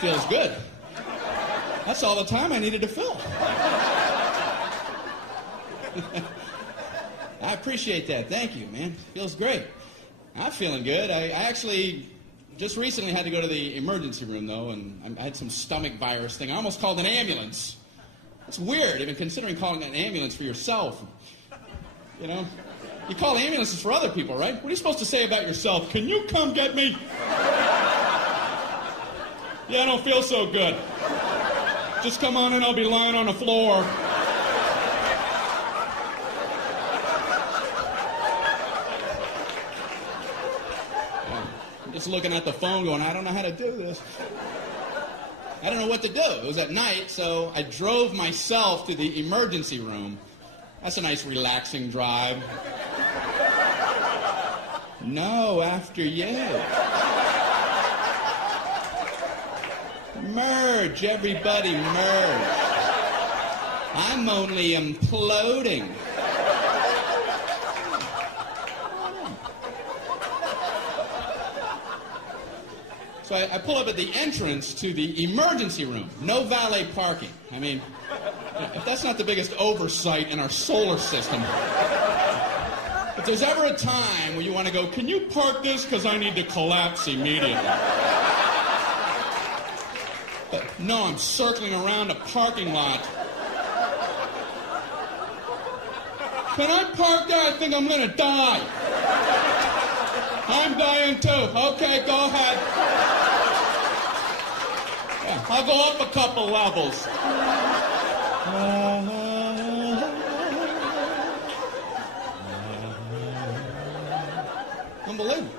Feels good. That's all the time I needed to fill. I appreciate that. Thank you, man. Feels great. I'm feeling good. I actually just recently had to go to the emergency room, though, and I had some stomach virus thing. I almost called an ambulance. It's weird, even considering calling an ambulance for yourself. You know? You call ambulances for other people, right? What are you supposed to say about yourself? Can you come get me? Yeah, I don't feel so good. Just come on in, I'll be lying on the floor. I'm just looking at the phone going, I don't know how to do this. I don't know what to do. It was at night, so I drove myself to the emergency room. That's a nice, relaxing drive. No, after you. Merge, everybody, merge. I'm only imploding. So I pull up at the entrance to the emergency room. No valet parking. I mean, if that's not the biggest oversight in our solar system. If there's ever a time where you want to go, can you park this because I need to collapse immediately? But no, I'm circling around a parking lot. Can I park there? I think I'm going to die. I'm dying too. Okay, go ahead. Yeah, I'll go up a couple levels. Unbelievable.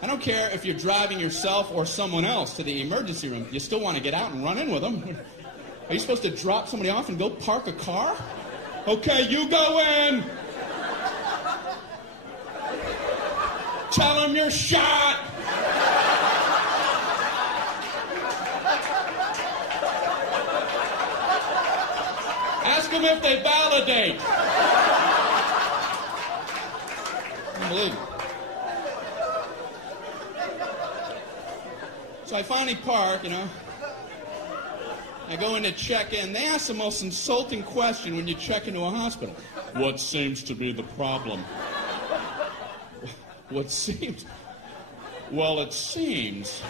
I don't care if you're driving yourself or someone else to the emergency room. You still want to get out and run in with them. Are you supposed to drop somebody off and go park a car? Okay, you go in. Tell them you're shot. Ask them if they validate. Unbelievable. So I finally park, you know. I go in to check in. They ask the most insulting question when you check into a hospital. What seems to be the problem? What seems? Well, it seems.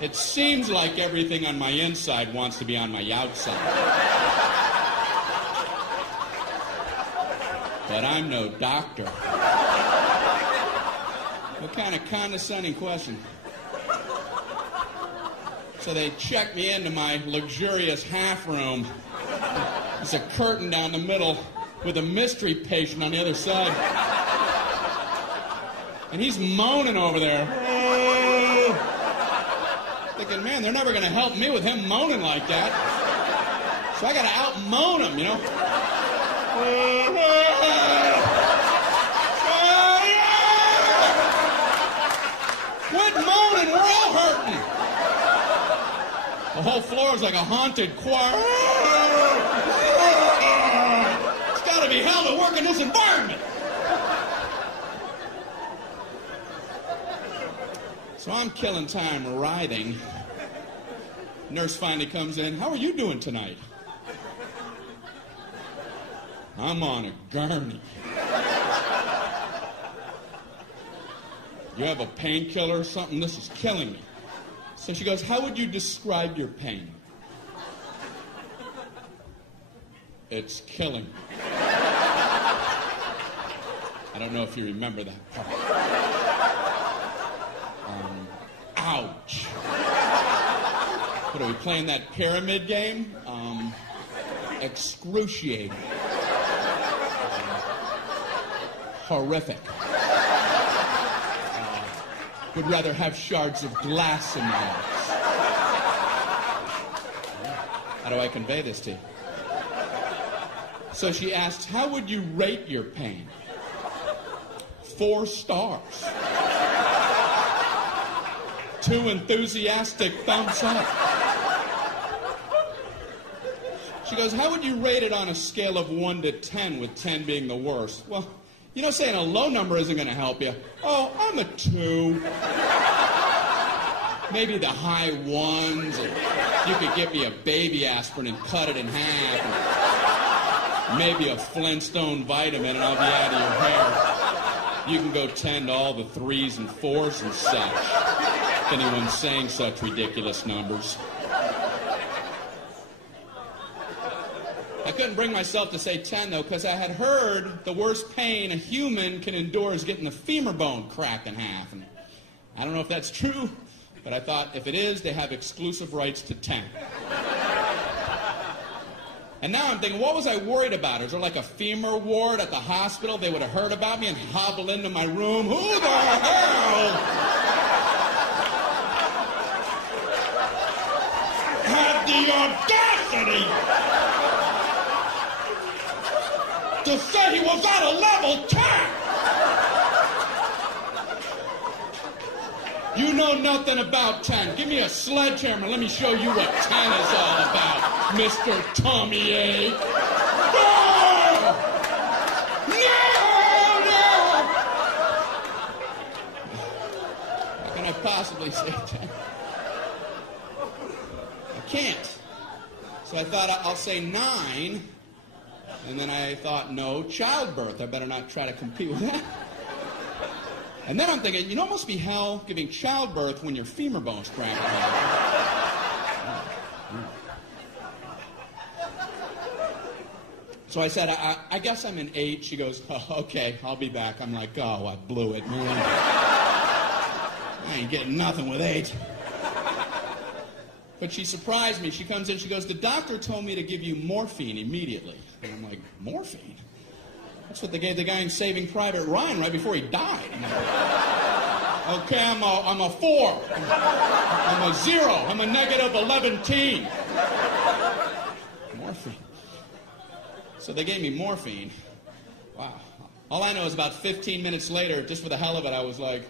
It seems like everything on my inside wants to be on my outside. But I'm no doctor. What kind of condescending question? So they check me into my luxurious half room. There's a curtain down the middle with a mystery patient on the other side. And he's moaning over there. Thinking, man, they're never going to help me with him moaning like that. So I got to out-moan him, you know. Quit moaning, we're all hurting. The whole floor is like a haunted choir. It's got to be hell to work in this environment. So I'm killing time writhing. Nurse finally comes in. How are you doing tonight? I'm on a gurney. You have a painkiller or something? This is killing me. So she goes, how would you describe your pain? It's killing me. I don't know if you remember that part. Ouch. What, are we playing that pyramid game? Excruciating. Horrific. Would rather have shards of glass in my eyes. How do I convey this to you? So she asks, how would you rate your pain? 4 stars. 2 enthusiastic thumbs up. She goes, how would you rate it on a scale of 1 to 10, with 10 being the worst? Well, you know, saying a low number isn't going to help you. Oh, I'm a 2. maybe the high ones. And you could give me a baby aspirin and cut it in half. And maybe a Flintstone vitamin and I'll be out of your hair. You can go tend to all the 3s and 4s and such. If anyone's saying such ridiculous numbers. I couldn't bring myself to say 10, though, because I had heard the worst pain a human can endure is getting the femur bone cracked in half. And I don't know if that's true, but I thought if it is, they have exclusive rights to 10. And now I'm thinking, what was I worried about? Is there like a femur ward at the hospital? They would have heard about me and hobble into my room. Who the hell had the audacity to say he was at a level 10? You know nothing about 10. Give me a sledgehammer. Let me show you what 10 is all about, Mr. Tommy A. No! No! No! How can I possibly say 10? I can't. So I thought I'll say 9. And then I thought, no, childbirth. I better not try to compete with that. And then I'm thinking, you know, it must be hell giving childbirth when your femur bone's cracked. So I said, I guess I'm an 8. She goes, oh, okay, I'll be back. I'm like, oh, I blew it, man. I ain't getting nothing with 8. But she surprised me. She comes in, she goes, the doctor told me to give you morphine immediately. And I'm like, morphine? That's what they gave the guy in Saving Private Ryan right before he died. Okay, I'm a 4. I'm a 0. I'm a negative 11-teen. Morphine. So they gave me morphine. Wow. All I know is about 15 minutes later, just for the hell of it, I was like,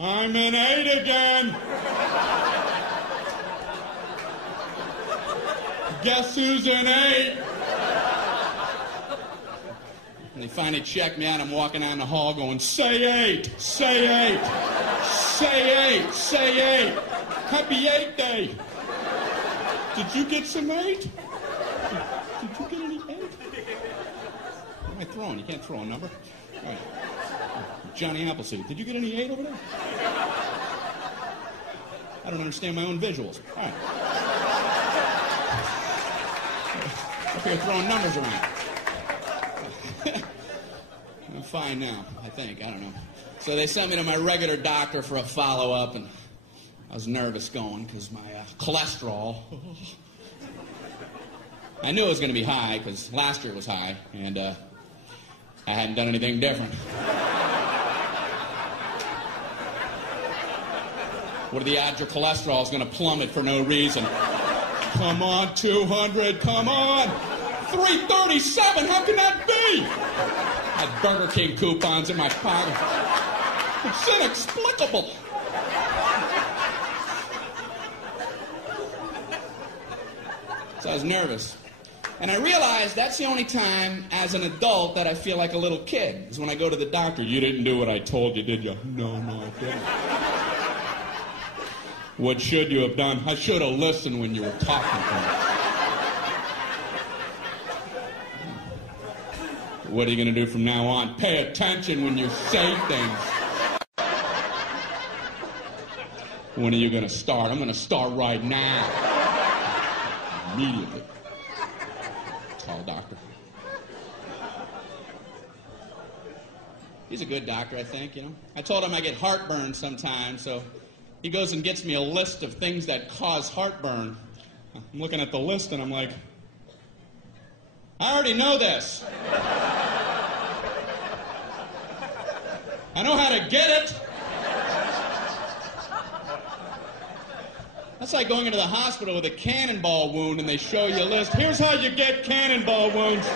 I'm an 8 again. Guess who's an 8? And they finally checked me out. I'm walking down the hall going, say 8, say 8, say 8, say 8. Happy 8 day. Did you get some 8? Did you get any 8? What am I throwing? You can't throw a number. All right. Johnny Appleseed. Did you get any 8 over there? I don't understand my own visuals. All right. Up here throwing numbers around. I'm fine now, I think. I don't know. So they sent me to my regular doctor for a follow-up, and I was nervous going because my cholesterol. I knew it was going to be high because last year it was high, and I hadn't done anything different. What are the odds your cholesterol is going to plummet for no reason? Come on, 200, come on. 337, how can that be? I had Burger King coupons in my pocket. It's inexplicable. So I was nervous. And I realized that's the only time as an adult that I feel like a little kid, is when I go to the doctor. You didn't do what I told you, did you? No, I didn't. What should you have done? I should have listened when you were talking to me. What are you going to do from now on? Pay attention when you say things. When are you going to start? I'm going to start right now. Immediately. Call doctor. He's a good doctor, I think, you know. I told him I get heartburn sometimes, so he goes and gets me a list of things that cause heartburn. I'm looking at the list and I'm like, I already know this. I know how to get it. That's like going into the hospital with a cannonball wound and they show you a list. Here's how you get cannonball wounds.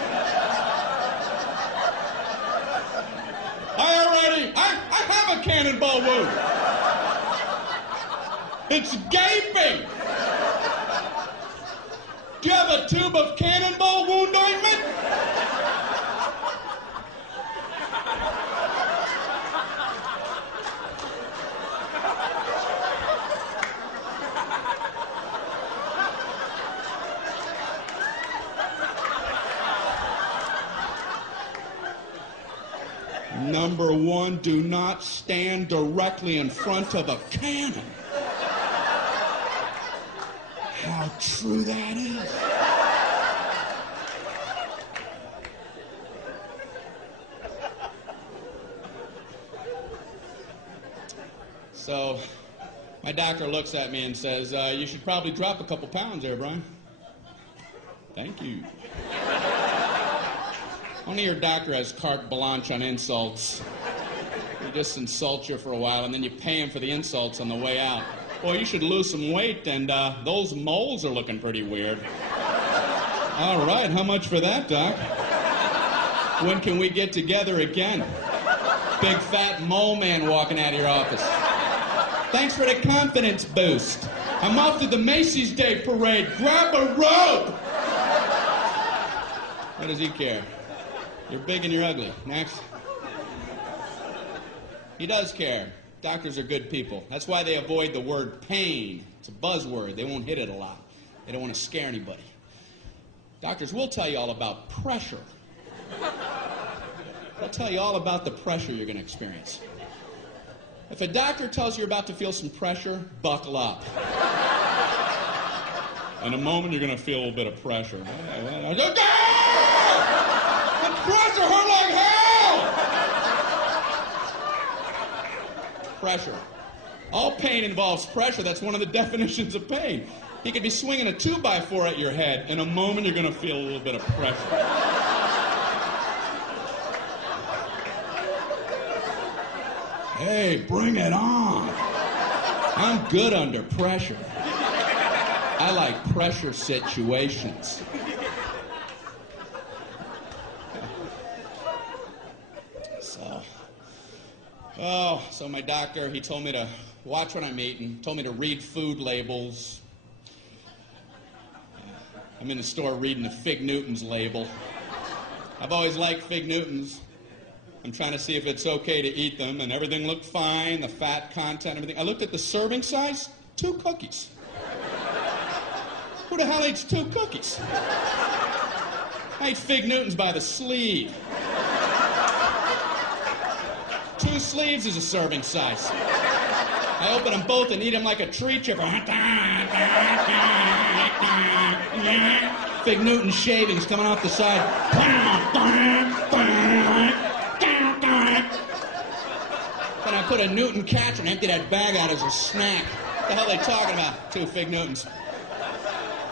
I have a cannonball wound. It's gaping. Do you have a tube of cannonball wound ointment? Number one, do not stand directly in front of a cannon. How true that is. So, my doctor looks at me and says, you should probably drop a couple pounds there, Brian. Thank you. Only your doctor has carte blanche on insults. He just insults you for a while, and then you pay him for the insults on the way out. Boy, you should lose some weight, and those moles are looking pretty weird. All right, how much for that, Doc? When can we get together again? Big fat mole man walking out of your office. Thanks for the confidence boost. I'm off to the Macy's Day Parade. Grab a rope! What does he care? You're big and you're ugly. Next. He does care. Doctors are good people. That's why they avoid the word pain. It's a buzzword. They won't hit it a lot. They don't want to scare anybody. Doctors will tell you all about pressure. They'll tell you all about the pressure you're going to experience. If a doctor tells you you're about to feel some pressure, buckle up. In a moment, you're going to feel a little bit of pressure. The pressure hurt like hell! Pressure. All pain involves pressure. That's one of the definitions of pain. He could be swinging a 2x4 at your head. In a moment, you're going to feel a little bit of pressure. Hey, bring it on. I'm good under pressure. I like pressure situations. So my doctor, he told me to watch what I'm eating, told me to read food labels. I'm in the store reading the Fig Newtons label. I've always liked Fig Newtons. I'm trying to see if it's okay to eat them, and everything looked fine, the fat content, everything. I looked at the serving size, 2 cookies. Who the hell eats 2 cookies? I eat Fig Newtons by the sleeve. 2 sleeves is a serving size. I open them both and eat them like a tree chipper. Fig Newton shavings coming off the side. Then I put a Newton catcher and empty that bag out as a snack. What the hell are they talking about? 2 Fig Newtons.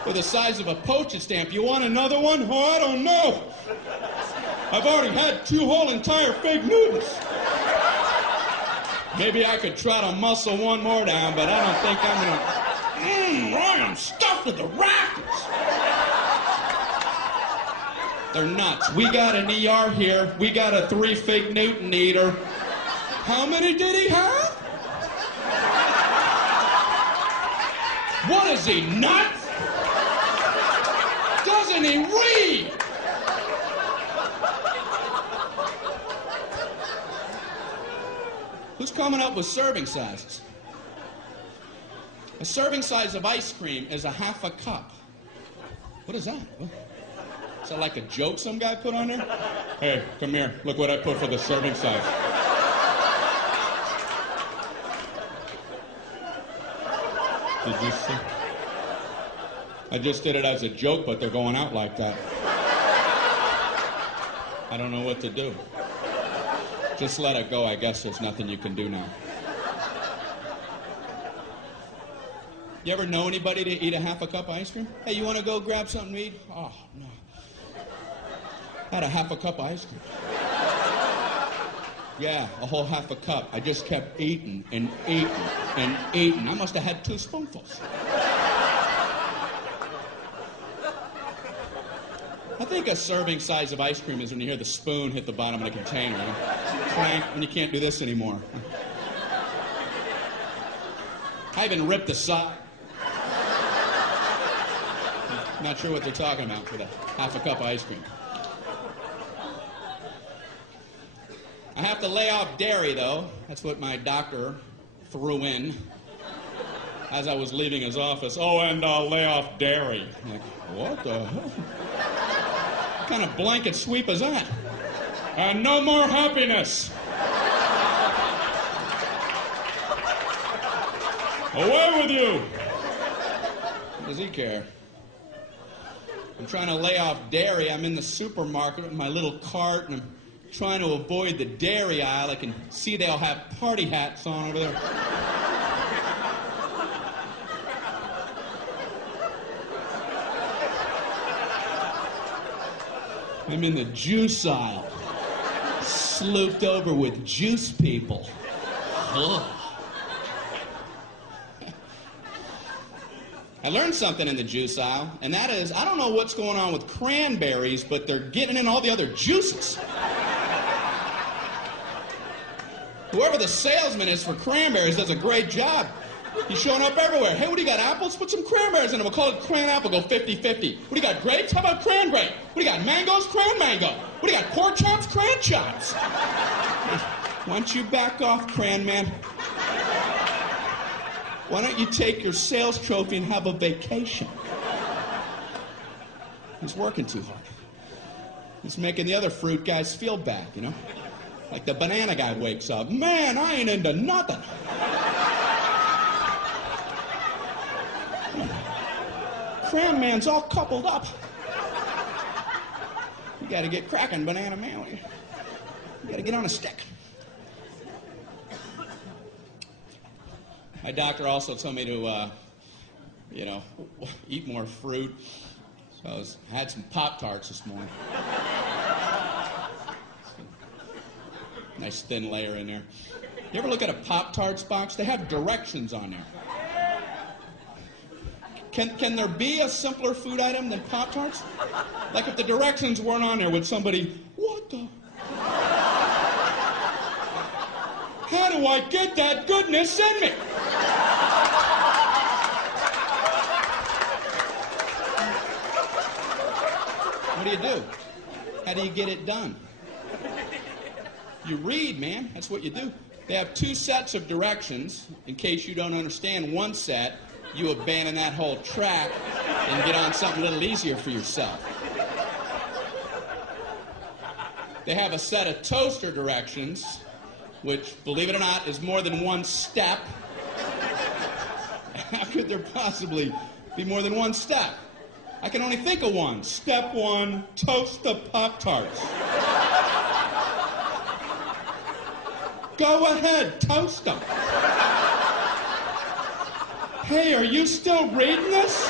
With the size of a postage stamp. You want another one? Oh, I don't know. I've already had 2 whole entire Fig Newtons. Maybe I could try to muscle one more down, but I don't think I'm gonna... I'm stuffed with the rackets. They're nuts. We got an ER here. We got a 3 Fig Newton eater. How many did he have? What is he, nuts? Doesn't he read? Who's coming up with serving sizes? A serving size of ice cream is a half a cup. What is that? Is that like a joke some guy put on there? Hey, come here. Look what I put for the serving size. Did you see? I just did it as a joke, but they're going out like that. I don't know what to do. Just let it go. I guess there's nothing you can do now. You ever know anybody to eat a half a cup of ice cream? Hey, you want to go grab something to eat? Oh, no. I had a half a cup of ice cream. Yeah, a whole half a cup. I just kept eating and eating and eating. I must have had 2 spoonfuls. I think a serving size of ice cream is when you hear the spoon hit the bottom of the container. You know? Clank, when you can't do this anymore. I even ripped the side. Not sure what they're talking about for the half a cup of ice cream. I have to lay off dairy, though. That's what my doctor threw in as I was leaving his office. Oh, and lay off dairy. I'm like, what the hell? What kind of blanket sweep is that? And no more happiness. Away with you! What does he care? I'm trying to lay off dairy. I'm in the supermarket with my little cart, and I'm trying to avoid the dairy aisle. I can see they all have party hats on over there. I'm in the juice aisle, slooped over with juice people. Ugh. I learned something in the juice aisle, and that is, I don't know what's going on with cranberries, but they're getting in all the other juices. Whoever the salesman is for cranberries does a great job. He's showing up everywhere. Hey, what do you got, apples? Put some cranberries in them. We'll call it cran apple, go 50-50. What do you got, grapes? How about cran grape? What do you got, mangoes? Cran mango. What do you got, pork chops? Cran chops. Why don't you back off, cran man? Why don't you take your sales trophy and have a vacation? He's working too hard. He's making the other fruit guys feel bad, you know? Like the banana guy wakes up. Man, I ain't into nothing. Cran man's all coupled up. You gotta get cracking, banana man. You gotta get on a stick. My doctor also told me to, eat more fruit. So I had some Pop-Tarts this morning. Nice thin layer in there. You ever look at a Pop-Tarts box? They have directions on there. Can there be a simpler food item than Pop-Tarts? Like if the directions weren't on there, would somebody, what the? How do I get that goodness in me? What do you do? How do you get it done? You read, man. That's what you do. They have 2 sets of directions. In case you don't understand one set, you abandon that whole track and get on something a little easier for yourself. They have a set of toaster directions, which, believe it or not, is more than 1 step. How could there possibly be more than 1 step? I can only think of one. Step 1, toast the Pop-Tarts. Go ahead, toast them. Hey, are you still reading this?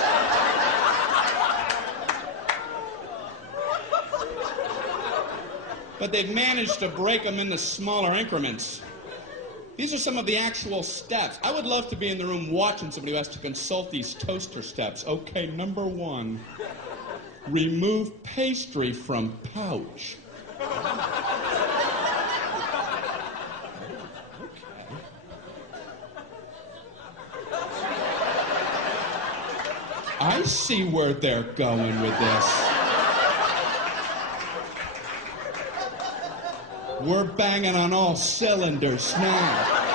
But they've managed to break them into smaller increments. These are some of the actual steps. I would love to be in the room watching somebody who has to consult these toaster steps. Okay, number 1, remove pastry from pouch. I see where they're going with this. We're banging on all cylinders now.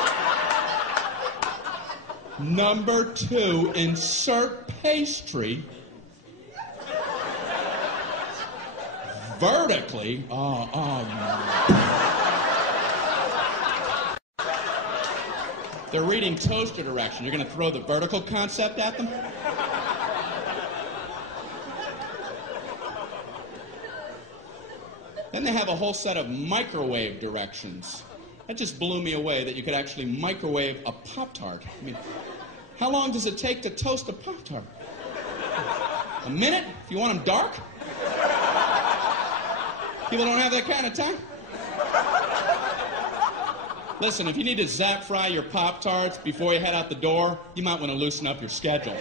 Number 2, insert pastry vertically. They're reading toaster direction. You're going to throw the vertical concept at them? Then they have a whole set of microwave directions. That just blew me away that you could actually microwave a Pop-Tart. I mean, how long does it take to toast a Pop-Tart? A minute? If you want them dark? People don't have that kind of time. Listen, if you need to zap fry your Pop-Tarts before you head out the door, you might want to loosen up your schedule.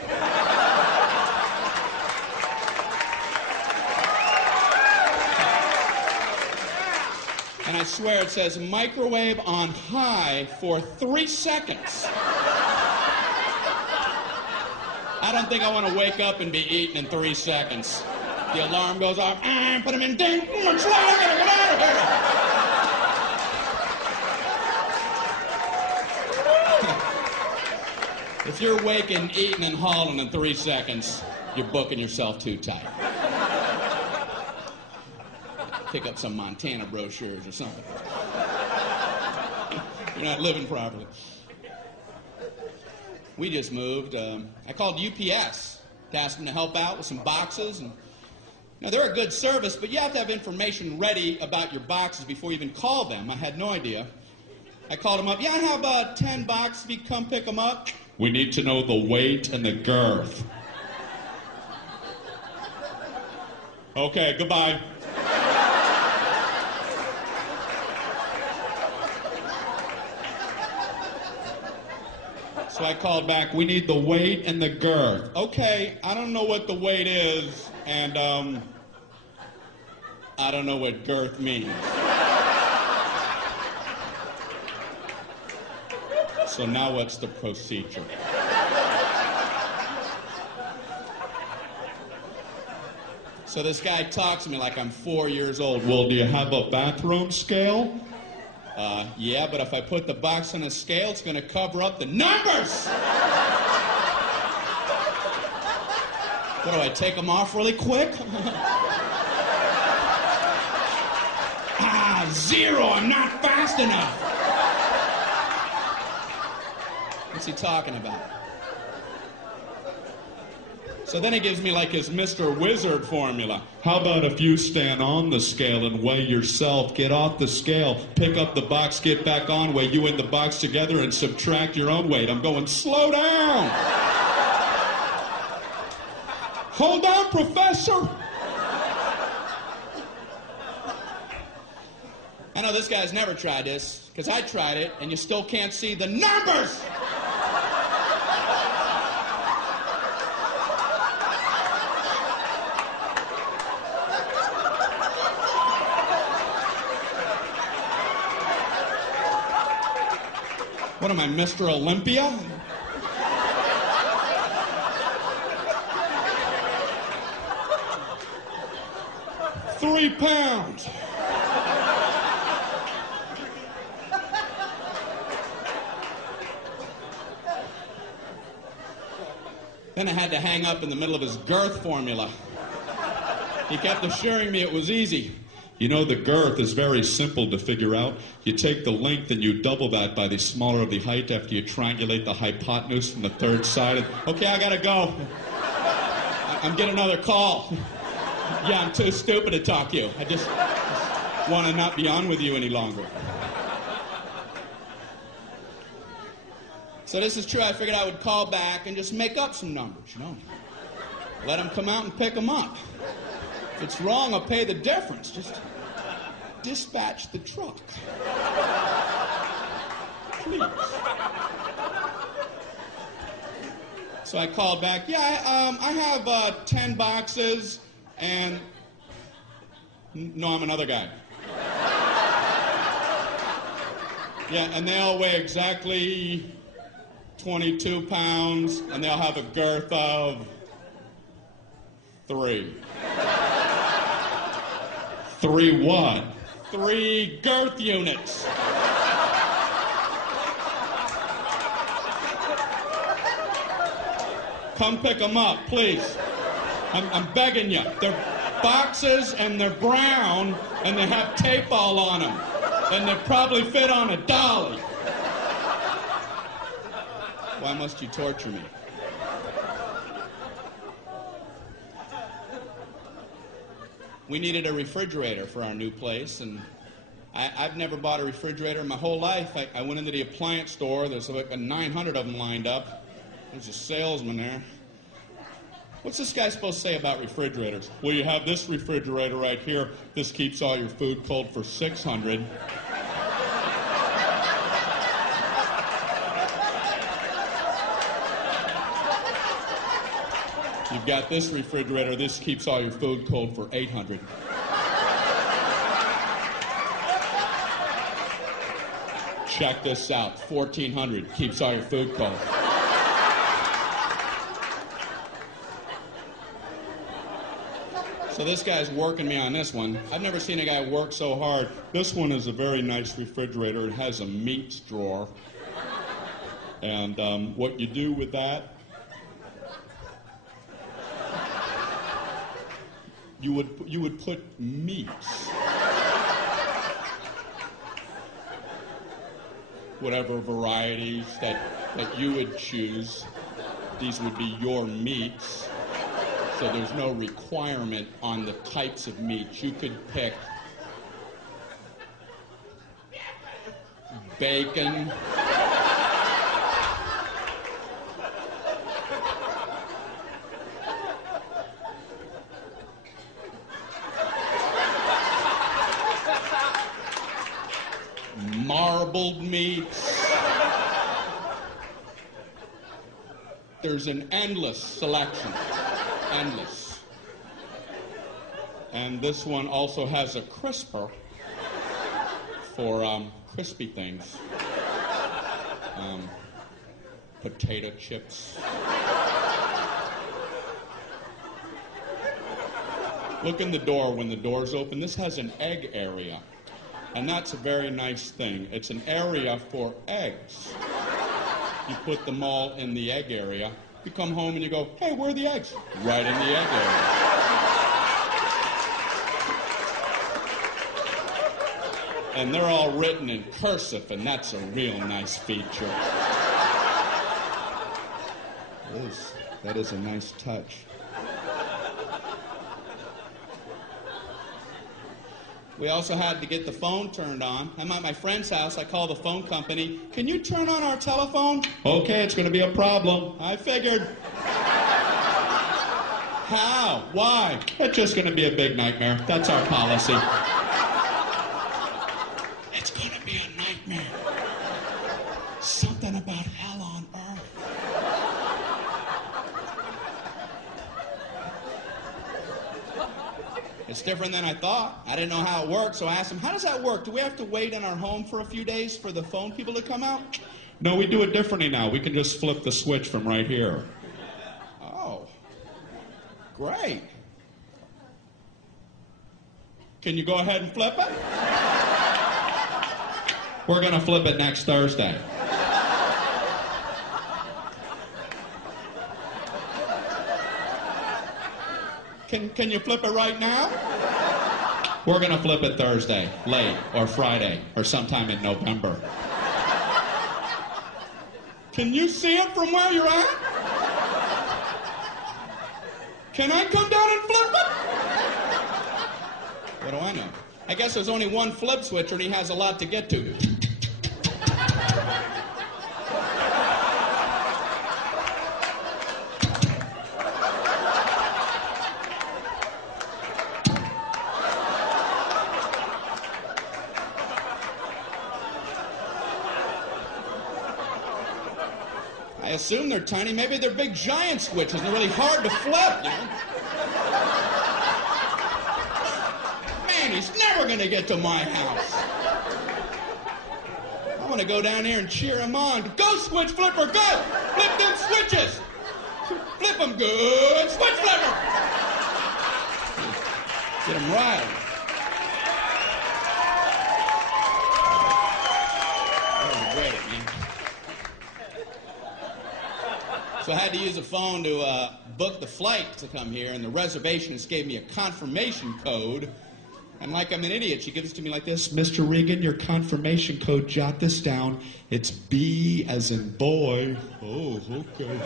And I swear it says microwave on high for 3 seconds. I don't think I want to wake up and be eating in 3 seconds. The alarm goes off. Put them in ding. Get out of here. If you're waking, eating, and hauling in 3 seconds, you're booking yourself too tight. Pick up some Montana brochures or something. You're not living properly. We just moved. I called UPS to ask them to help out with some boxes. And, they're a good service, but you have to have information ready about your boxes before you even call them. I had no idea. I called them up. Yeah, I have 10 boxes. If you come pick them up. We need to know the weight and the girth. Okay, goodbye. So I called back, we need the weight and the girth. Okay, I don't know what the weight is, and I don't know what girth means. So now what's the procedure? So this guy talks to me like I'm 4 years old. Well, do you have a bathroom scale? Yeah, but if I put the box on a scale, it's going to cover up the numbers! What do I take them off really quick? 0, I'm not fast enough. What's he talking about? So then he gives me like his Mr. Wizard formula. How about if you stand on the scale and weigh yourself, get off the scale, pick up the box, get back on, weigh you and the box together and subtract your own weight. I'm going, slow down. Hold on, Professor. I know this guy's never tried this, because I tried it, and you still can't see the numbers. What am I, Mr. Olympia? £3. Then I had to hang up in the middle of his girth formula. He kept assuring me it was easy. You know, the girth is very simple to figure out. You take the length and you double that by the smaller of the height after you triangulate the hypotenuse from the third side. Okay, I gotta go. I'm getting another call. Yeah, I'm too stupid to talk to you. I just want to not be on with you any longer. So this is true. I figured I would call back and just make up some numbers, Let them come out and pick them up. If it's wrong, I'll pay the difference. Just dispatch the truck. Please. So I called back. Yeah, I have 10 boxes, and... No, I'm another guy. Yeah, and they all weigh exactly 22 pounds, and they'll have a girth of 3. 3 what? 3 girth units. Come pick them up, please. I'm begging you. They're boxes and they're brown and they have tape all on them. And they probably fit on a dolly. Why must you torture me? We needed a refrigerator for our new place, and I've never bought a refrigerator in my whole life. I went into the appliance store. There's like 900 of them lined up. There's a salesman there. What's this guy supposed to say about refrigerators? Well, you have this refrigerator right here. This keeps all your food cold for 600. You've got this refrigerator. This keeps all your food cold for 800. Check this out. 1400 keeps all your food cold. So this guy's working me on this one. I've never seen a guy work so hard. This one is a very nice refrigerator. It has a meats drawer. And what you do with that, you would put meats. whatever varieties that you would choose. These would be your meats. So there's no requirement on the types of meats. You could pick bacon, marbled meats. There's an endless selection. Endless. And this one also has a crisper for crispy things. Potato chips. Look in the door when the door's open. This has an egg area. And that's a very nice thing. It's an area for eggs. You put them all in the egg area. You come home and you go, hey, where are the eggs? Right in the egg area. And they're all written in cursive, and that's a real nice feature. That is a nice touch. We also had to get the phone turned on. I'm at my friend's house. I call the phone company. Can you turn on our telephone? Okay, it's going to be a problem. I figured. How? Why? It's just going to be a big nightmare. That's our policy. It's going to be a nightmare. Something about hell on earth. It's different than I thought. I didn't know how it worked, so I asked him, how does that work? Do we have to wait in our home for a few days for the phone people to come out? No, we do it differently now. We can just flip the switch from right here. Oh, great. Can you go ahead and flip it? We're going to flip it next Thursday. Can you flip it right now? We're going to flip it Thursday, late, or Friday, or sometime in November. Can you see it from where you're at? Can I come down and flip it? What do I know? I guess there's only one flip switcher and he has a lot to get to. I assume they're tiny. Maybe they're big giant switches and they're really hard to flip, you know? Man, he's never going to get to my house. I want to go down here and cheer him on. Go, switch flipper, go! Flip them switches! Flip them good! Switch flipper! Get him riled. I regret it, man. So I had to use a phone to book the flight to come here, and the reservationist gave me a confirmation code. And like I'm an idiot, she gives it to me like this. Mr. Regan, your confirmation code, jot this down. It's B as in boy. Oh, okay.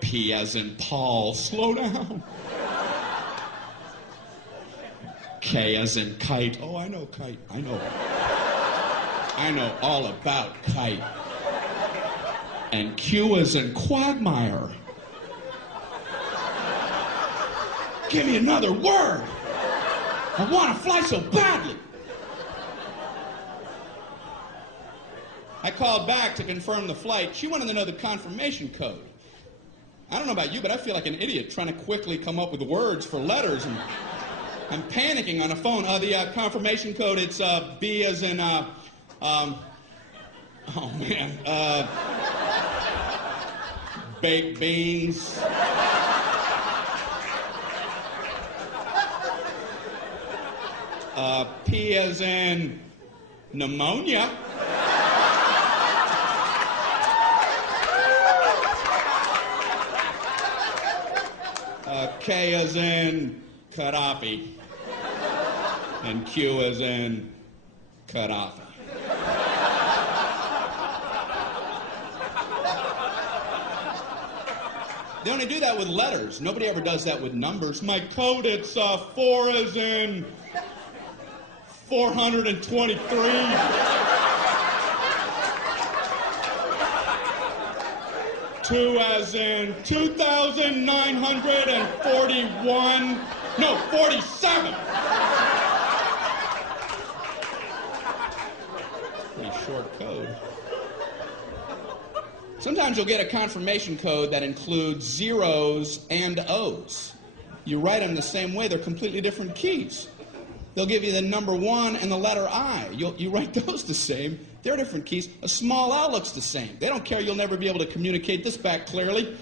P as in Paul. Slow down. K as in kite. Oh, I know kite. I know all about kite. And Q as in quagmire. Give me another word. I want to fly so badly. I called back to confirm the flight. She wanted to know the confirmation code. I don't know about you, but I feel like an idiot trying to quickly come up with words for letters, and I'm panicking on the phone. The confirmation code, it's B as in, oh man, baked beans. P as in pneumonia. K as in Gaddafi. And Q as in Gaddafi. They only do that with letters. Nobody ever does that with numbers. My code, it's 4 as in 423. 2 as in 2,941. No, 47. Pretty short code. Sometimes you'll get a confirmation code that includes zeros and O's. You write them the same way. They're completely different keys. They'll give you the number 1 and the letter I. You write those the same. They're different keys. A small L looks the same. They don't care. You'll never be able to communicate this back clearly.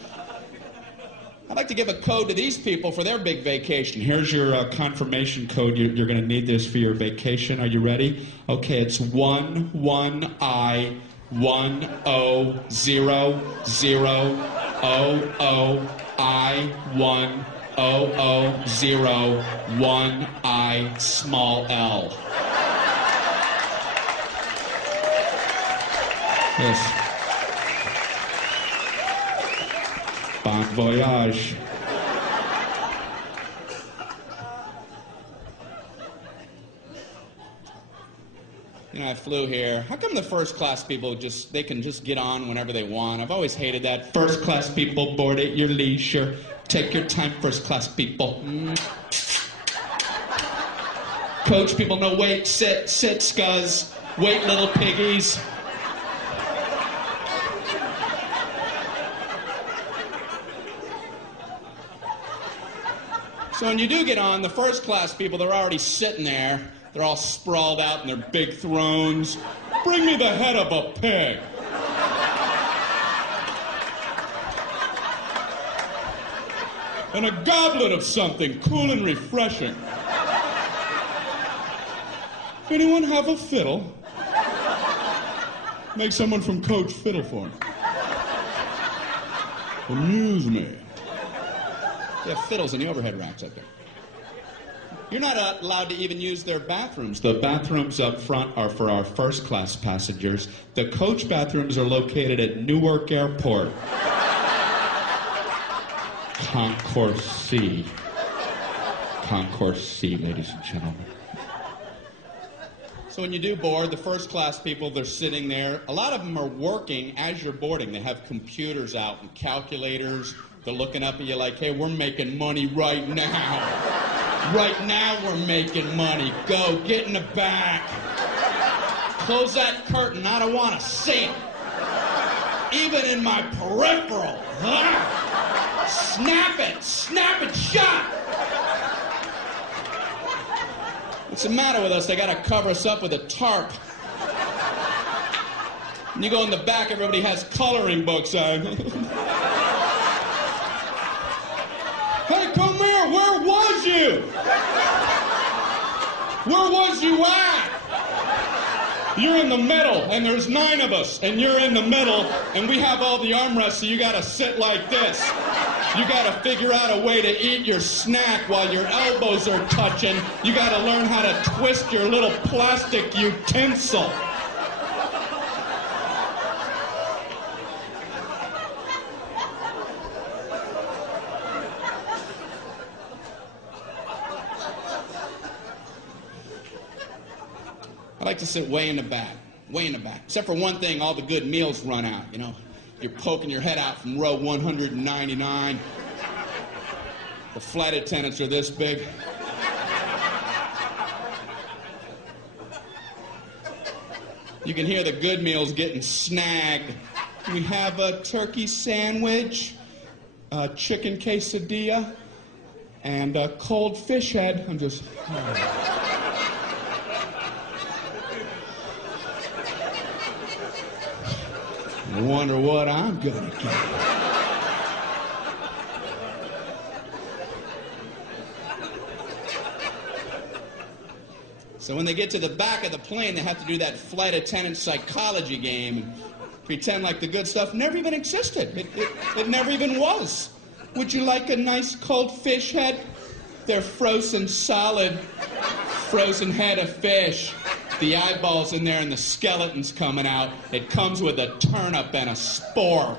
I'd like to give a code to these people for their big vacation. Here's your confirmation code. You're going to need this for your vacation. Are you ready? Okay, it's 11I 100000I10001I small L. Yes. Bon voyage. You know, I flew here. How come the first-class people they can just get on whenever they want? I've always hated that. First-class people, board at your leisure. Take your time, first-class people. Coach people, no, wait, sit, scuzz. Wait, little piggies. So when you do get on, the first-class people, they're already sitting there. They're all sprawled out in their big thrones. Bring me the head of a pig. And a goblet of something cool and refreshing. Anyone have a fiddle? Make someone from Coach fiddle for me. Amuse me. They have fiddles in the overhead racks up there. You're not allowed to even use their bathrooms. The bathrooms up front are for our first-class passengers. The coach bathrooms are located at Newark Airport. Concourse C. Concourse C, ladies and gentlemen. So when you do board, the first-class people, they're sitting there. A lot of them are working as you're boarding. They have computers out and calculators. They're looking up at you like, hey, we're making money right now. Right now we're making money. Go, get in the back. Close that curtain. I don't want to see it. Even in my peripheral. Snap it shut. What's the matter with us? They got to cover us up with a tarp. And you go in the back, everybody has coloring books on. Hey, come here, where was you? Where was you at? You're in the middle, and there's 9 of us, and you're in the middle, and we have all the armrests, so you gotta sit like this. You gotta figure out a way to eat your snack while your elbows are touching. You gotta learn how to twist your little plastic utensil. I like to sit way in the back. Except for one thing, all the good meals run out, you know. You're poking your head out from row 199. The flight attendants are this big. You can hear the good meals getting snagged. We have a turkey sandwich, a chicken quesadilla, and a cold fish head. I'm just... I wonder what I'm gonna get. So when they get to the back of the plane, they have to do that flight attendant psychology game and pretend like the good stuff never even existed. It never even was. Would you like a nice cold fish head? They're frozen solid frozen head of fish. The eyeballs in there and the skeleton's coming out. It comes with a turnip and a spork.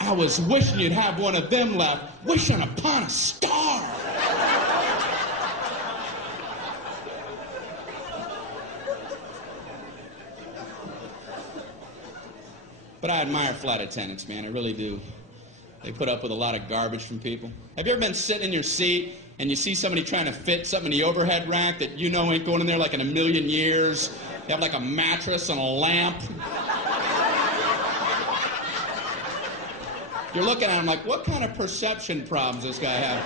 I was wishing you'd have one of them left, wishing upon a star. But I admire flight attendants, man, I really do. They put up with a lot of garbage from people. Have you ever been sitting in your seat and you see somebody trying to fit something in the overhead rack that you know ain't going in there like in a million years? They have like a mattress and a lamp. You're looking at him like, what kind of perception problems does this guy have?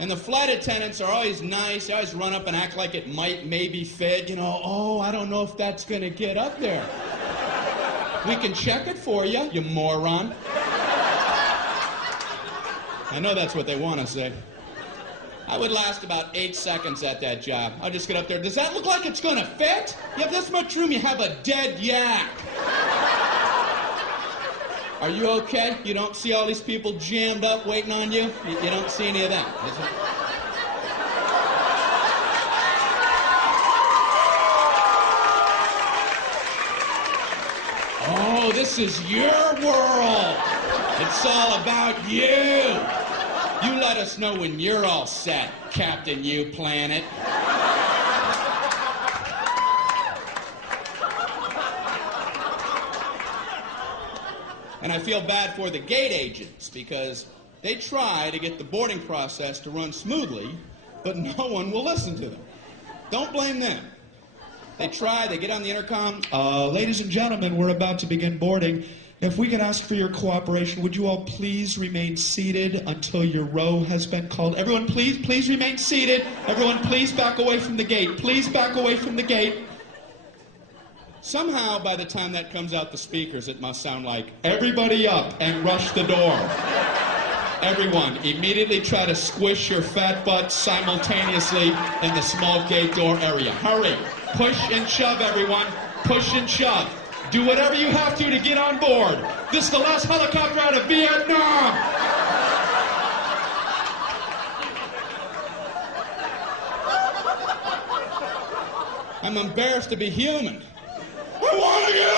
And the flight attendants are always nice. They always run up and act like it might maybe fit. You know, oh, I don't know if that's going to get up there. We can check it for you, you moron. I know that's what they want to say. I would last about 8 seconds at that job. I'll just get up there. Does that look like it's going to fit? You have this much room, you have a dead yak. Are you okay? You don't see all these people jammed up waiting on you? You don't see any of them. Oh, this is your world. It's all about you. You let us know when you're all set, Captain You Planet. And I feel bad for the gate agents because they try to get the boarding process to run smoothly, but no one will listen to them. Don't blame them. They try, they get on the intercom. Ladies and gentlemen, we're about to begin boarding. If we could ask for your cooperation, would you all please remain seated until your row has been called? Everyone, please remain seated. Everyone, please back away from the gate. Please back away from the gate. Somehow, by the time that comes out the speakers, it must sound like, everybody up and rush the door. Everyone, immediately try to squish your fat butt simultaneously in the small gate door area. Hurry. Push and shove, everyone. Push and shove. Do whatever you have to get on board. This is the last helicopter out of Vietnam. I'm embarrassed to be human. I want to get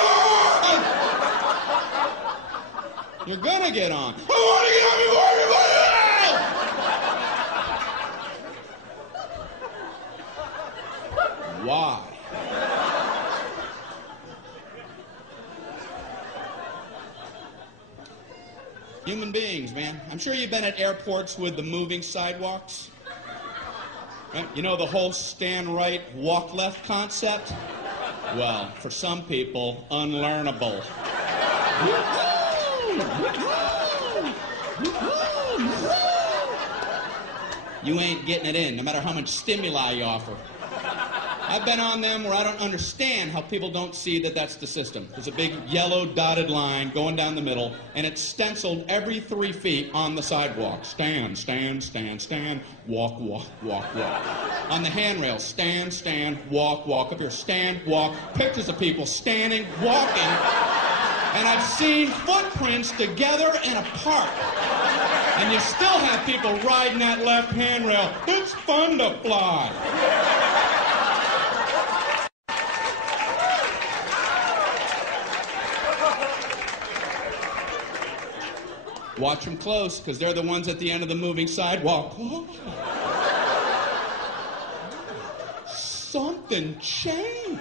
on! You're gonna get on. I want to get on before everybody else! Why? Human beings, man. I'm sure you've been at airports with the moving sidewalks. Right? You know the whole stand right, walk left concept? Well, for some people, unlearnable. You ain't getting it in, no matter how much stimuli you offer. I've been on them where I don't understand how people don't see that that's the system. There's a big yellow dotted line going down the middle, and it's stenciled every 3 feet on the sidewalk. Stand, stand, stand, stand, walk, walk, walk, walk. On the handrail, stand, stand, walk, walk. Up here, stand, walk. Pictures of people standing, walking, and I've seen footprints together and apart. And you still have people riding that left handrail. It's fun to fly. Watch them close, because they're the ones at the end of the moving sidewalk. Oh. Something changed.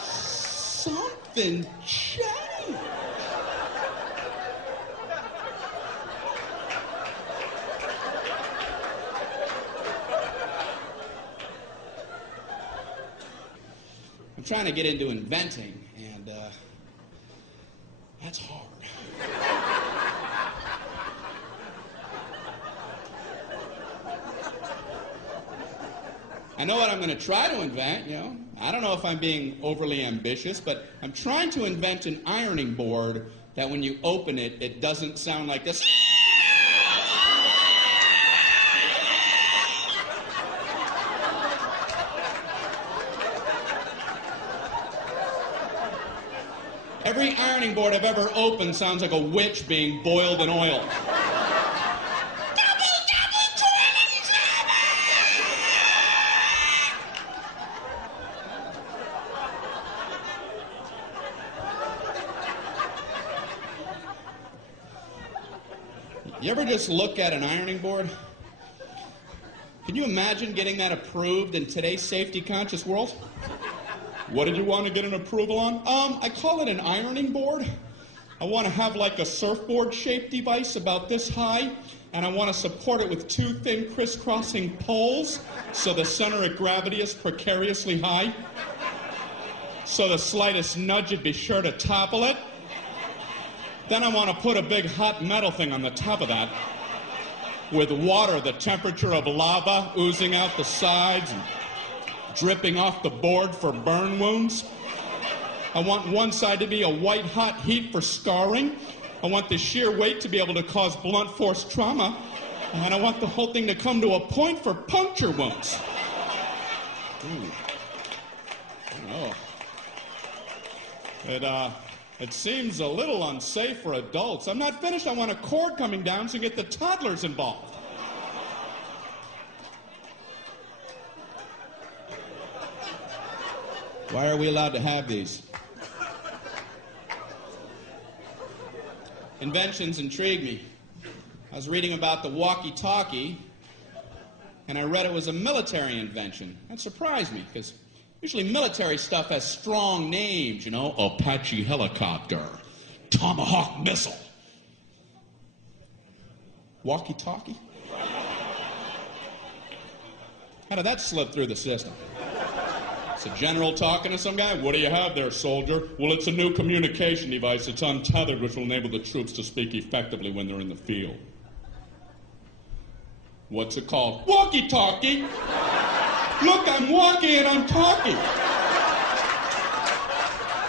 Something changed. I'm trying to get into inventing, and that's hard. I know what I'm going to try to invent, you know. I don't know if I'm being overly ambitious, but I'm trying to invent an ironing board that when you open it, it doesn't sound like this. Every ironing board I've ever opened sounds like a witch being boiled in oil. You ever just look at an ironing board? Can you imagine getting that approved in today's safety-conscious world? What did you want to get an approval on? I call it an ironing board. I want to have like a surfboard-shaped device about this high, and I want to support it with two thin crisscrossing poles so the center of gravity is precariously high. So the slightest nudge would be sure to topple it. Then I want to put a big hot metal thing on the top of that with water, the temperature of lava oozing out the sides and dripping off the board for burn wounds. I want one side to be a white-hot heat for scarring. I want the sheer weight to be able to cause blunt force trauma. And I want the whole thing to come to a point for puncture wounds. Oh. It seems a little unsafe for adults. I'm not finished. I want a cord coming down so you get the toddlers involved. Why are we allowed to have these? Inventions intrigue me. I was reading about the walkie-talkie, and I read it was a military invention. That surprised me, because usually military stuff has strong names, you know, Apache helicopter, Tomahawk missile. Walkie-talkie? How did that slip through the system? It's a general talking to some guy. What do you have there, soldier? Well, it's a new communication device. It's untethered, which will enable the troops to speak effectively when they're in the field. What's it called? Walkie-talkie. Look, I'm walkie and I'm talking.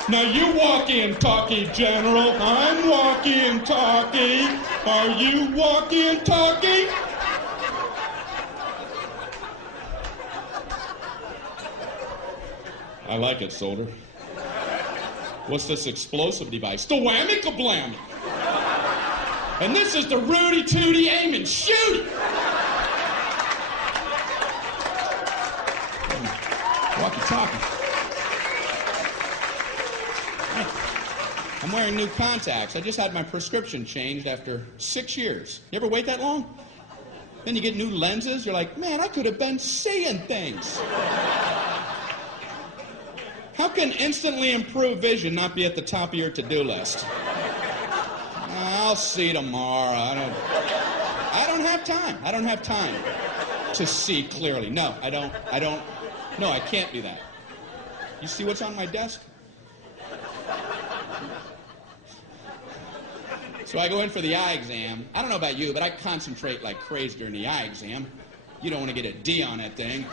Now you walkie and talkie, General. I'm walkie and talkie. Are you walkie and talkie? I like it, soldier. What's this explosive device? The whammy kablammy. And this is the Rudy Tooty aim and shoot. Walkie-talkie. I'm wearing new contacts. I just had my prescription changed after 6 years. You ever wait that long? Then you get new lenses. You're like, man, I could have been seeing things. How can instantly improved vision not be at the top of your to-do list? I'll see tomorrow. I don't have time. I don't have time to see clearly. No, I don't. No, I can't be that. You see what's on my desk? So I go in for the eye exam. I don't know about you, but I concentrate like crazy during the eye exam. You don't want to get a D on that thing.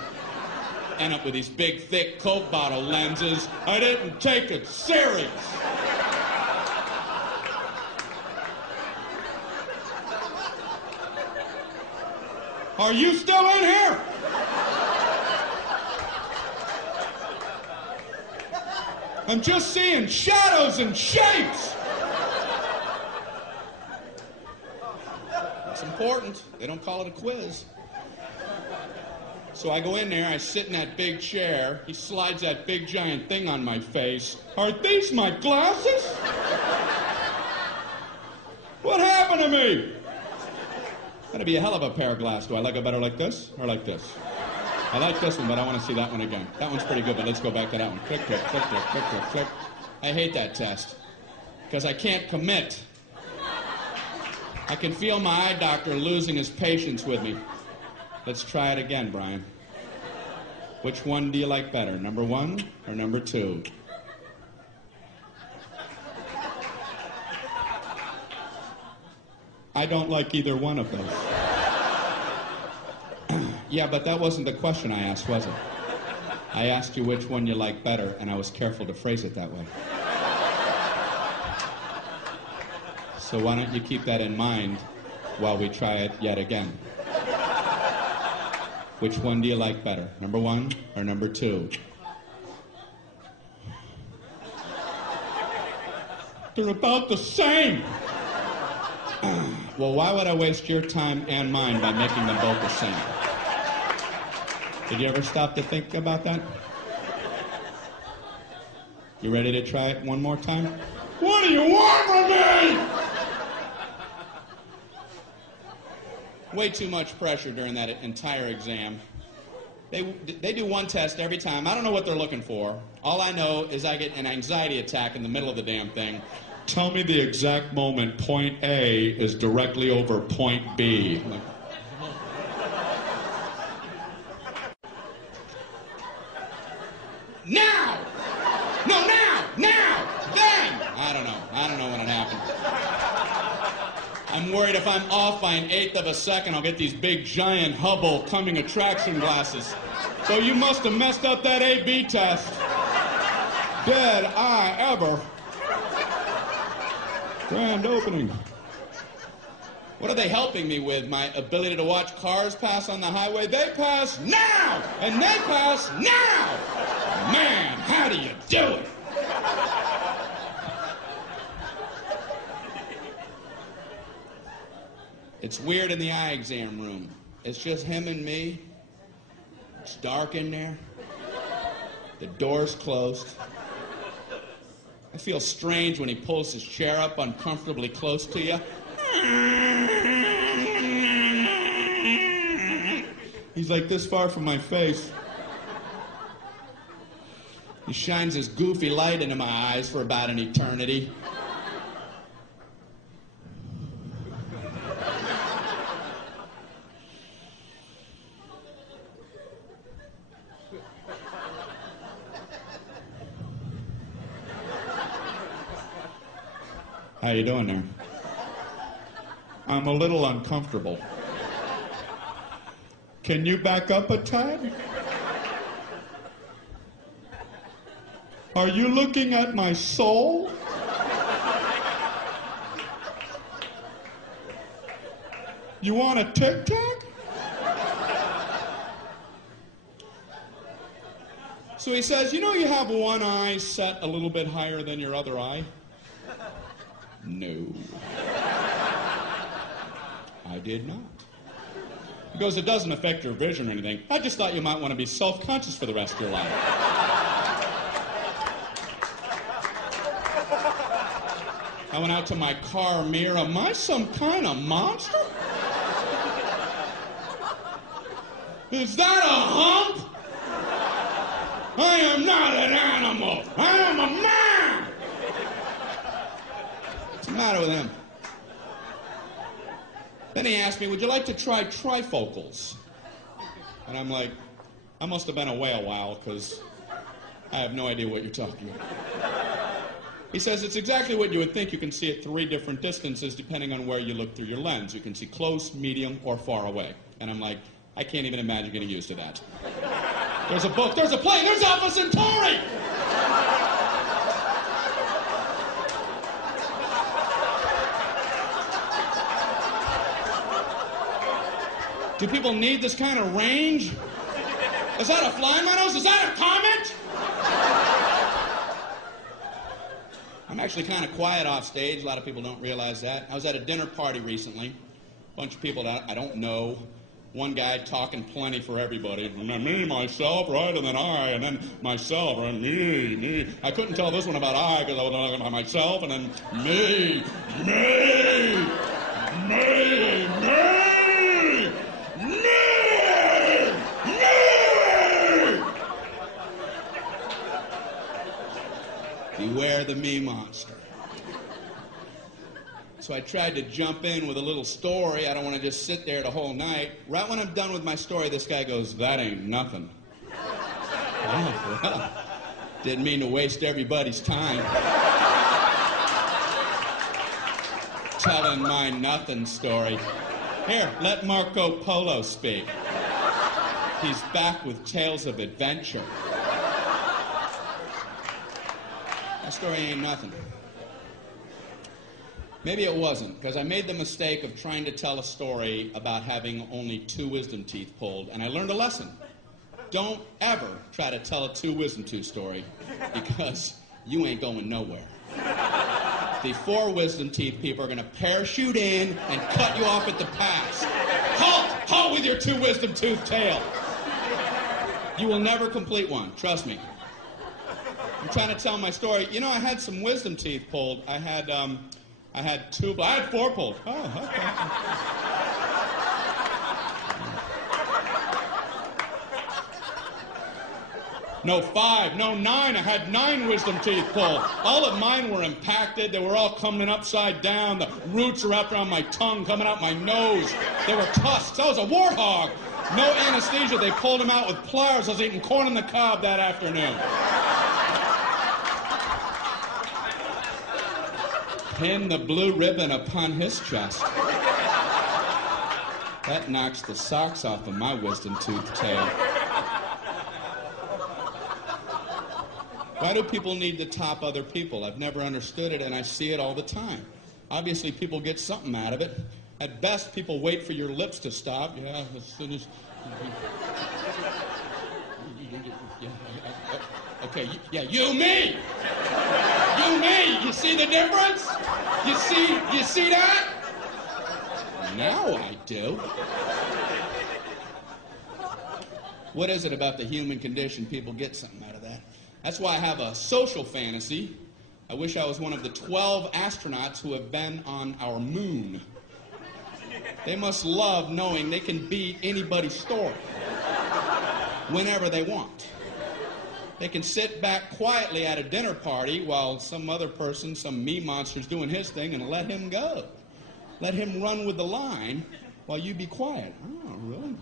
End up with these big, thick Coke bottle lenses. I didn't take it serious. Are you still in here? I'm just seeing shadows and shapes. It's important. They don't call it a quiz. So I go in there, I sit in that big chair. He slides that big giant thing on my face. Are these my glasses? What happened to me? That'd be a hell of a pair of glasses. Do I like it better like this or like this? I like this one, but I want to see that one again. That one's pretty good, but let's go back to that one. Click, click, click, click, click, click, click. I hate that test because I can't commit. I can feel my eye doctor losing his patience with me. Let's try it again, Brian. Which one do you like better, number 1 or number 2? I don't like either one of those. Yeah, but that wasn't the question I asked, was it? I asked you which one you like better, and I was careful to phrase it that way. So why don't you keep that in mind while we try it yet again? Which one do you like better, number 1 or number 2? They're about the same. Well, why would I waste your time and mine by making them both the same? Did you ever stop to think about that? You ready to try it one more time? What do you want from me? way too much pressure during that entire exam. They do one test every time. I don't know what they're looking for. All I know is I get an anxiety attack in the middle of the damn thing. Tell me the exact moment point A is directly over point B. I'm like, now! No, now! Now! Then! I don't know when it happened. I'm worried if I'm off by an eighth of a second, I'll get these big, giant Hubble coming attraction glasses. So you must have messed up that A-B test. Did I ever? Grand opening. What are they helping me with? My ability to watch cars pass on the highway? They pass now! And they pass now! Man, how do you do it? It's weird in the eye exam room. It's just him and me. It's dark in there. The door's closed. I feel strange when he pulls his chair up uncomfortably close to you. He's like this far from my face. He shines his goofy light into my eyes for about an eternity. How you doing there? I'm a little uncomfortable. Can you back up a tad? Are you looking at my soul? You want a Tic Tac? So he says, you know you have one eye set a little bit higher than your other eye? No. I did not. He goes, it doesn't affect your vision or anything. I just thought you might want to be self-conscious for the rest of your life. I went out to my car mirror. Am I some kind of monster? Is that a hump? I am not an animal. I am a man. What's the matter with him? Then he asked me, would you like to try trifocals? And I'm like, I must have been away a while because I have no idea what you're talking about. He says, it's exactly what you would think. You can see at 3 different distances depending on where you look through your lens. You can see close, medium, or far away. And I'm like, I can't even imagine getting used to that. There's a book, there's a plane, there's Alpha Centauri! Do people need this kind of range? Is that a fly in my nose? Is that a comet? I'm actually kind of quiet off stage. A lot of people don't realize that. I was at a dinner party recently. A bunch of people that I don't know. One guy talking plenty for everybody. Me, myself, right? And then I, and then myself, and me. I couldn't tell this one about I because I was talking about myself, and then me. Beware the me monster. So I tried to jump in with a little story. I don't want to just sit there the whole night. Right when I'm done with my story, this guy goes, that ain't nothing. Oh, well, didn't mean to waste everybody's time. Telling my nothing story. Here, let Marco Polo speak. He's back with tales of adventure. That story ain't nothing. Maybe it wasn't, because I made the mistake of trying to tell a story about having only 2 wisdom teeth pulled, and I learned a lesson. Don't ever try to tell a 2 wisdom tooth story, because you ain't going nowhere. The 4 wisdom teeth people are going to parachute in and cut you off at the pass. Halt! Halt with your 2 wisdom tooth tale. You will never complete one, trust me. I'm trying to tell my story. You know, I had some wisdom teeth pulled. I had 4 pulled. Oh, okay. No 5, no 9. I had 9 wisdom teeth pulled. All of mine were impacted. They were all coming upside down. The roots were wrapped around my tongue, coming out my nose. They were tusks. I was a warthog. No anesthesia. They pulled them out with pliers. I was eating corn on the cob that afternoon. Pin the blue ribbon upon his chest. That knocks the socks off of my wisdom tooth tail. Why do people need to top other people? I've never understood it, and I see it all the time. Obviously, people get something out of it. At best, people wait for your lips to stop. Yeah, as soon as... Okay, yeah, you, me! You, me! You see the difference? You see that? Now I do. What is it about the human condition? People get something out of that. That's why I have a social fantasy. I wish I was one of the 12 astronauts who have been on our moon. They must love knowing they can beat anybody's story whenever they want. They can sit back quietly at a dinner party while some other person, some me monster's doing his thing, and let him go. Let him run with the line while you be quiet. Oh, really?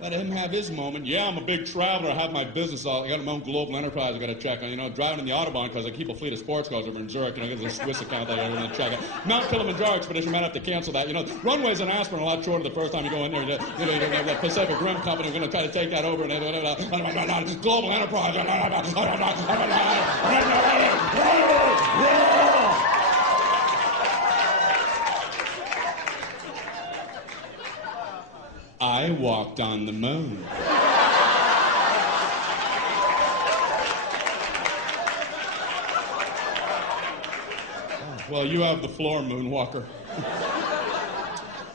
Let him have his moment. Yeah, I'm a big traveler. I have my business. I got my own global enterprise I got to check on. You know, driving in the Autobahn because I keep a fleet of sports cars over in Zurich. You know, I got a Swiss account that I got to check out. Mount Kilimanjaro expedition, might have to cancel that. You know, runways in Aspen are a lot shorter the first time you go in there. You know, the Pacific Rim Company, we're going to try to take that over. Global enterprise. I walked on the moon. Well, you have the floor, Moonwalker.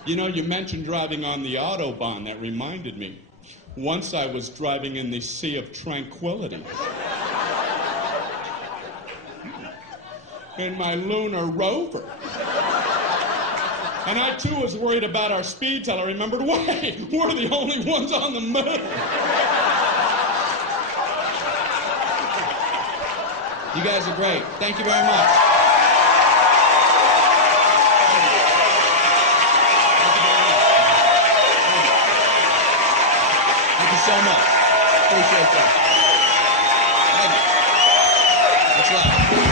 You know, you mentioned driving on the Autobahn. That reminded me. Once I was driving in the Sea of Tranquility. In my lunar rover. And I, too, was worried about our speed till I remembered, wait, we're the only ones on the moon. You guys are great. Thank you very much. Thank you so much. Appreciate that. Thank you. That's right.